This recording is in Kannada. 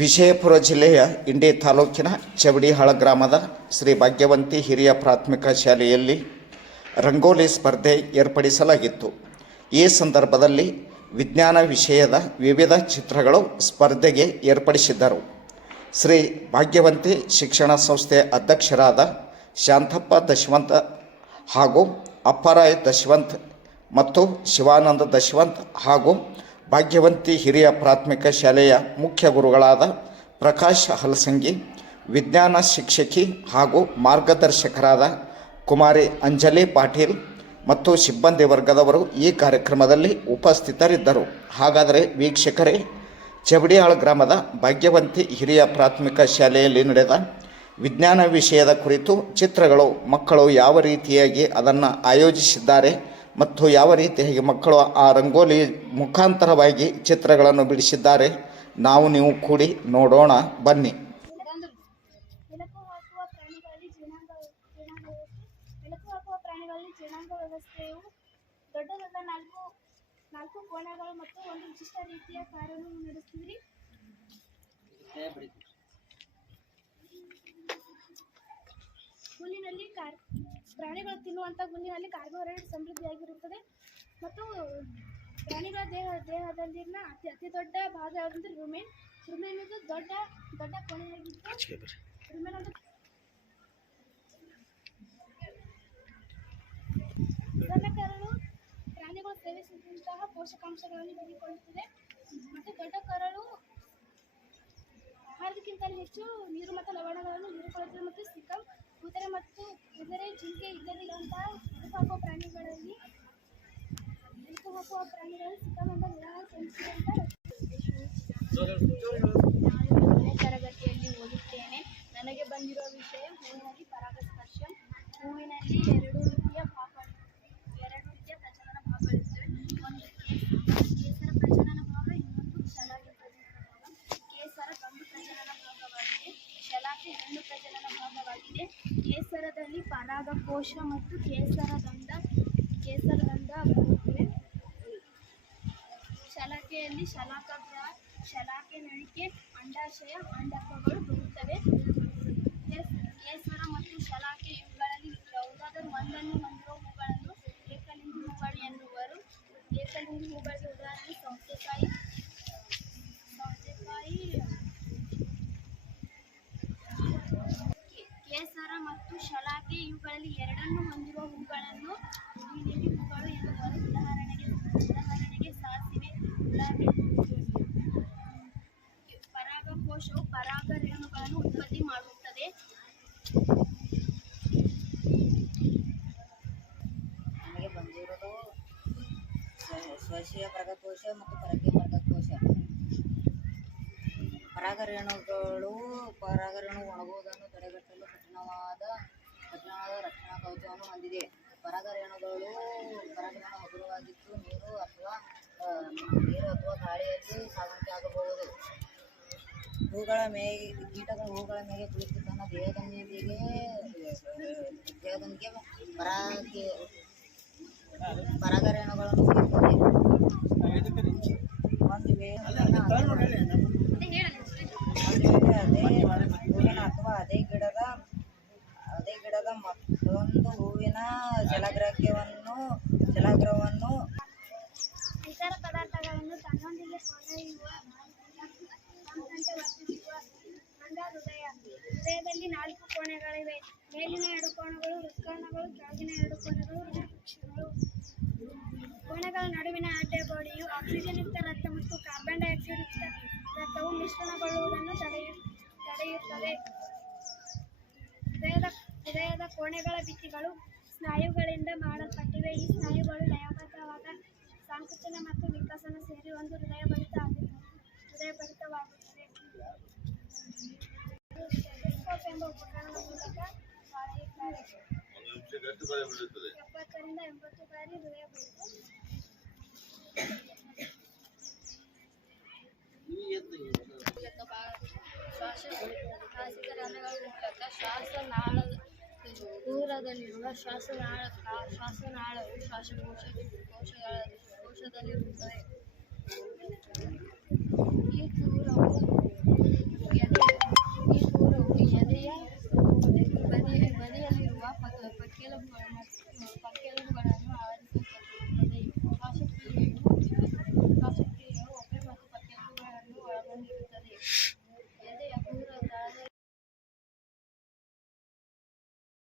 ವಿಜಯಪುರ ಜಿಲ್ಲೆಯ ಇಂಡಿ ತಾಲೂಕಿನ ಚವಡಿಹಾಳ ಗ್ರಾಮದ ಶ್ರೀ ಭಾಗ್ಯವಂತಿ ಹಿರಿಯ ಪ್ರಾಥಮಿಕ ಶಾಲೆಯಲ್ಲಿ ರಂಗೋಲಿ ಸ್ಪರ್ಧೆ ಏರ್ಪಡಿಸಲಾಗಿತ್ತು. ಈ ಸಂದರ್ಭದಲ್ಲಿ ವಿಜ್ಞಾನ ವಿಷಯದ ವಿವಿಧ ಚಿತ್ರಗಳು ಸ್ಪರ್ಧೆಗೆ ಏರ್ಪಡಿಸಿದ್ದರು. ಶ್ರೀ ಭಾಗ್ಯವಂತಿ ಶಿಕ್ಷಣ ಸಂಸ್ಥೆ ಅಧ್ಯಕ್ಷರಾದ ಶಾಂತಪ್ಪ ದಶವಂತ ಹಾಗೂ ಅಪ್ಪರಾಯ್ ದಶವಂತ್ ಮತ್ತು ಶಿವಾನಂದ ದಶವಂತ್ ಹಾಗೂ ಭಾಗ್ಯವಂತಿ ಹಿರಿಯ ಪ್ರಾಥಮಿಕ ಶಾಲೆಯ ಮುಖ್ಯ ಗುರುಗಳಾದ ಪ್ರಕಾಶ್ ಹಲಸಂಗಿ ವಿಜ್ಞಾನ ಶಿಕ್ಷಕಿ ಹಾಗೂ ಮಾರ್ಗದರ್ಶಕರಾದ ಕುಮಾರಿ ಅಂಜಲಿ ಪಾಟೀಲ್ ಮತ್ತು ಸಿಬ್ಬಂದಿ ವರ್ಗದವರು ಈ ಕಾರ್ಯಕ್ರಮದಲ್ಲಿ ಉಪಸ್ಥಿತರಿದ್ದರು. ಹಾಗಾದರೆ ವೀಕ್ಷಕರೇ ಚಬಡಿಯಾಳ್ ಗ್ರಾಮದ ಭಾಗ್ಯವಂತಿ ಹಿರಿಯ ಪ್ರಾಥಮಿಕ ಶಾಲೆಯಲ್ಲಿ ನಡೆದ ವಿಜ್ಞಾನ ವಿಷಯದ ಕುರಿತು ಚಿತ್ರಗಳು ಮಕ್ಕಳು ಯಾವ ರೀತಿಯಾಗಿ ಅದನ್ನು ಆಯೋಜಿಸಿದ್ದಾರೆ ಮತ್ತು ಯಾವ ರೀತಿಯಾಗಿ ಮಕ್ಕಳು ಆ ರಂಗೋಲಿ ಮುಖಾಂತರವಾಗಿ ಚಿತ್ರಗಳನ್ನು ಬಿಡಿಸಿದ್ದಾರೆ, ನಾವು ನೀವು ಕೂಡಿ ನೋಡೋಣ, ಬನ್ನಿ. ಹುಲ್ಲಿನಲ್ಲಿ ಕಾರ್ ಪ್ರಾಣಿಗಳು ತಿನ್ನುವಂಥ ಹುಲ್ಲಿನಲ್ಲಿ ಕಾರ್ಬೋಹೈಡ್ರೇಟ್ ಸಮೃದ್ಧಿಯಾಗಿರುತ್ತದೆ ಮತ್ತು ಪ್ರಾಣಿಗಳ ದೇಹ ದೇಹದಲ್ಲಿನ ಅತಿ ಅತಿ ದೊಡ್ಡ ಭಾಗ ಯಾವುದಂದ್ರೆ ರುಮೇನ್. ರುಮೇನ್ ಇದು ದೊಡ್ಡ ದೊಡ್ಡ ಕೊನೆಯಾಗಿತ್ತು ರುಮೇನ್ ಅದು ಸಣ್ಣ ಕರಳು ಪ್ರಾಣಿಗಳು ಸೇವಿಸಿದಂತಹ ಪೋಷಕಾಂಶಗಳನ್ನು ಹೀರಿಕೊಳ್ಳುತ್ತದೆ ಮತ್ತು ದೊಡ್ಡ ಕರಳು ಆಹಾರದಕ್ಕಿಂತ ಹೆಚ್ಚು ನೀರು ಮತ್ತು ಲವಣಗಳನ್ನು ಹೀರಿಕೊಳ್ಳುತ್ತದೆ ಮತ್ತು ಸಿಕ್ಕಮ್ ಕುದುರೆ ಮತ್ತು ಕುದುರೆ ಜಿಂಕೆ ಇಲ್ಲದಿರುವಂತಹ ಬೆಳಕು ಹಾಕುವ ಪ್ರಾಣಿಗಳಲ್ಲಿ ಬೆಳಕು ಹಾಕುವ ಪ್ರಾಣಿಗಳಲ್ಲಿ ಸಿಕ್ಕಮ್ ಎಂಬ ವಿಧಾನ ಸೇವಿಸಿದಂಥ ಮನೆ ಕೇಸರದಲ್ಲಿ ಪರಾಗಕೋಶ ಮತ್ತು ಕೇಸರದಂಡ ಕೇಸರದಂಡ ಬರುತ್ತವೆ ಶಲಾಕೆಯಲ್ಲಿ ಶಲಾಕಗ್ರಹ ಶಲಾಕೆ ನಳಿಕೆ ಅಂಡಾಶಯ, ಅಂಡಕಗಳು ಬರುತ್ತವೆ. ಕೇಸ್- ಕೇಸರ ಮತ್ತು ಶಲಾಕೆ ಇವುಗಳಲ್ಲಿ ಯಾವುದಾದರೂ ಒಂದನ್ನು ಹೊಂದಿರುವ ಹೂಗಳನ್ನು ಏಕಲಿಂಗಿ ಹೂಗಳು ಎನ್ನುವರು. ಏಕಲಿಂಗಿ ಹೂಗಳಿಗೆ ಉದಾಹರಣೆ ಸೌತೆಕಾಯಿ ಸೌತೆಕಾಯಿ ಕೇಸರ ಮತ್ತು ಶಲಾಕೆ ಇವುಗಳಲ್ಲಿ ಎರಡನ್ನು ಹೊಂದಿರುವ ಹೂಗಳನ್ನು ದ್ವಿಲಿಂಗಿ ಹೂಗಳು ಎನ್ನುವರು. ಉದಾಹರಣೆಗೆ ಉದಾಹರಣೆಗೆ ಸಾಸಿವೆ ಗುಲಾಬಿ ಪರಾಗಕೋಶವು ಪರಾಗ ರೇಣುಗಳನ್ನು ಉತ್ಪತ್ತಿ ಮಾಡುತ್ತದೆ. ಬಂದಿರೋದು ಸ್ವ- ಸ್ವಶೀಯ ಪರಾಗಕೋಶ ಮತ್ತು ಪರಕೀಯ ಪರಾಗಕೋಶ. ಪರಾಗರೇಣುಗಳು, ಪರಾಗರೇಣು ಒಣಗುವುದನ್ನು ತಡೆಗಟ್ಟಲು ಕಠಿಣವಾದ ಕಠಿಣವಾದ ರಕ್ಷಣಾ ಕವಚವನ್ನು ಹೊಂದಿದೆ ಪರಾಗರೇಣುಗಳು ಪರಾಗರೇಣು ಹಗುರವಾಗಿದ್ದು ನೀರು ಅಥವಾ ನೀರು ಅಥವಾ ಗಾಳಿಯಲ್ಲಿ ಸಾಗಾಣಿಕೆ ಆಗಬಹುದು ಹೂಗಳ ಮೇ ಕೀಟಗಳು ಹೂಗಳ ಮೇಲೆ ಕುಳಿತು ತನ್ನ ದೇಹದೊಂದಿಗೆ ದೇಹದೊಂದಿಗೆ ಪರಾಗಿ ಪರಾಗರೇಣುಗಳನ್ನು ಹೀರುತ್ತವೆ. ಮತ್ತೊಂದು ಹೂವಿನ ಜಲಗ್ರಹವನ್ನು ಜಲಗ್ರಹವನ್ನು ಇತರ ಪದಾರ್ಥಗಳನ್ನು ತನ್ನೊಂದಿಗೆ ಹೃದಯ ಹೃದಯದಲ್ಲಿ ನಾಲ್ಕು ಕೋಣೆಗಳಿವೆ. ಮೇಲಿನ ಎರಡು ಕೋಣೆಗಳು ಹೃತ್ಕೋಣಗಳು ಕೆಳಗಿನ ಎರಡು ಕೋಣೆಗಳು ಕೋಣೆಗಳ ನಡುವಿನ ಅಡ್ಡಗೋಡೆಯು ಆಕ್ಸಿಜನ್ ಯುಕ್ತ ರಕ್ತ ಮತ್ತು ಕಾರ್ಬನ್ ಡೈಆಕ್ಸೈಡ್ ಯುಕ್ತ ರಕ್ತವು ಮಿಶ್ರಣಗೊಳ್ಳುವುದನ್ನು ತಡೆಯು, ತಡೆಯುತ್ತದೆ. ಹೃದಯದ ಕೋಣೆಗಳ ಭಿತ್ತಿಗಳು ಸ್ನಾಯುಗಳಿಂದ ಮಾಡಲ್ಪಟ್ಟಿವೆ. ಈ ಸ್ನಾಯುಗಳು ಲಯಬದ್ಧವಾದ ಸಂಕುಚನ ಮತ್ತು ವಿಕಸನ ಸೇರಿ ಒಂದು ಹೃದಯ ಬಡಿತ ಆಗುತ್ತದೆ ಹೃದಯ ಬಡಿತವಾಗುತ್ತದೆ ಎಂಬ ಉಪಕರಣದ ಮೂಲಕ ಎಪ್ಪತ್ತರಿಂದ ಎಂಬತ್ತು ಬಾರಿ ಹೃದಯ ಬಡಿತ ಶ್ವಾಸ ಮೂಲಕ ಶ್ವಾಸನಾಳ ದೂರದಲ್ಲಿರುವ ಶ್ವಾಸನಾಳ ಶ್ವಾಸನಾಳವು ಶ್ವಾಸಕೋಶ ಕೋಶಗಳ ಕೋಶದಲ್ಲಿರುತ್ತದೆ. ಈ ದೂರವು